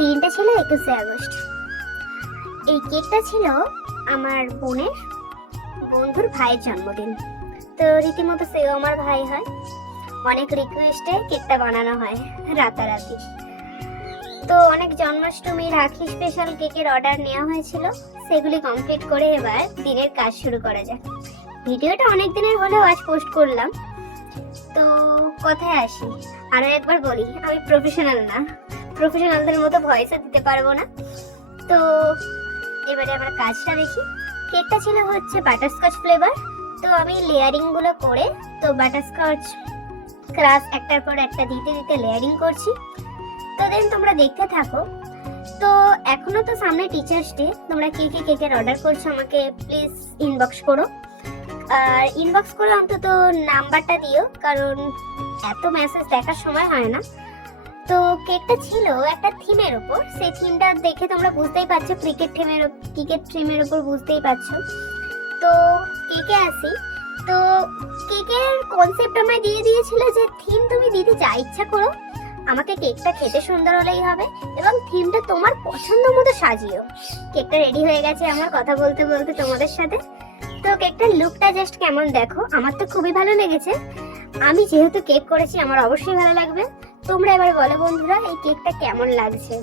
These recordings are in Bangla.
দিনটা ছিল 21শে আগস্ট। এই কেকটা ছিল আমার বোনের বন্ধুর ভাইয়ের জন্মদিন। তো রীতিমতো সেও আমার ভাই হয়। অনেক রিকোয়েস্টে কেকটা বানানো হয় রাতারাতি। তো অনেক জন্মাষ্টমী, রাখি স্পেশাল কেকের অর্ডার নেওয়া হয়েছিল, সেগুলি কমপ্লিট করে এবার দিনের কাজ শুরু করা যায়। ভিডিওটা অনেক দিনের হলেও আজ পোস্ট করলাম। তো কথায় আসি, আরো একবার বলি, আমি প্রফেশনাল না, প্রফেশনালদের মতো ভয়েসও দিতে পারবো না। তো এবারে আমরা কাজটা দেখি। কেকটা ছিল হচ্ছে বাটারস্কচ ফ্লেভার। তো আমি লেয়ারিং গুলো করে, তো বাটারস্কচ ক্রাশ একটার পর একটা দিতে দিতে লেয়ারিং করছি। তো দেন তোমরা দেখতে থাকো। তো এখনো তো সামনে টিচার্স ডে, তোমরা কে কে কেকের অর্ডার করছো আমাকে প্লিজ ইনবক্স করো। আর ইনবক্স করে অন্তত নাম্বারটা দিও, কারণ এত মেসেজ দেখার সময় হয় না। তো কেকটা ছিল একটা থিমের উপর, সেই থিমটা দেখে তোমরা বুঝতেই পারছো, ক্রিকেট থিমের উপর বুঝতেই পারছো। তো কেকে আসি। তো কেকের কনসেপ্ট আমায় দিয়ে দিয়েছিল যে থিম তুমি দিতে যা ইচ্ছা করো, আমাকে কেকটা খেতে সুন্দর হলেই হবে এবং থিমটা তোমার পছন্দ মতো সাজিও। কেকটা রেডি হয়ে গেছে আমার কথা বলতে বলতে তোমাদের সাথে। তো কেকটার লুকটা জাস্ট কেমন দেখো, আমার তো খুবই ভালো লেগেছে। আমি যেহেতু কেক করেছি আমার অবশ্যই ভালো লাগবে। তোমরা এবার বলো বন্ধুরা, এই কেকটা কেমন লাগছে।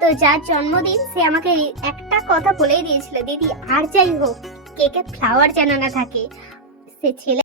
তো যার জন্মদিন সে আমাকে একটা কথা বলেই দিয়েছিল, দিদি আর যাই হোক কেকে ফ্লাওয়ার যেন না থাকে। সে ছেলে